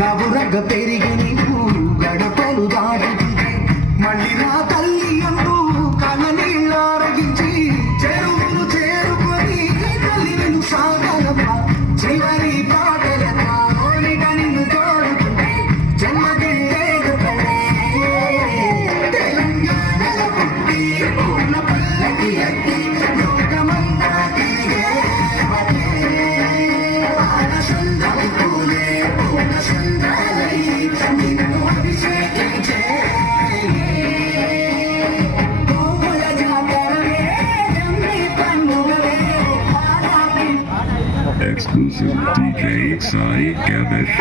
గబురగ పెరిగి నీకు గడపలు దాటుతుంది మళ్ళీ రా తల్లి అంటూ కళ్ళనీళ్ళారగించి చెరువులు చేరుకొని తల్లిను సాగలమ్మ చివరి పాటలతో నిన్ను తోడుతుంది జన్మదిల్లేడు తెలంగాణలో పుట్టి పూర్ణ పల్లకి అట్టి లోకమంతా తిరిగే ఆనసందం పూలే పూర్ణ సందాలై నిన్ను అభిషేకించే పూల జాతరలే జమ్మి పండుగలే Exclusive DJ Sai Gavish.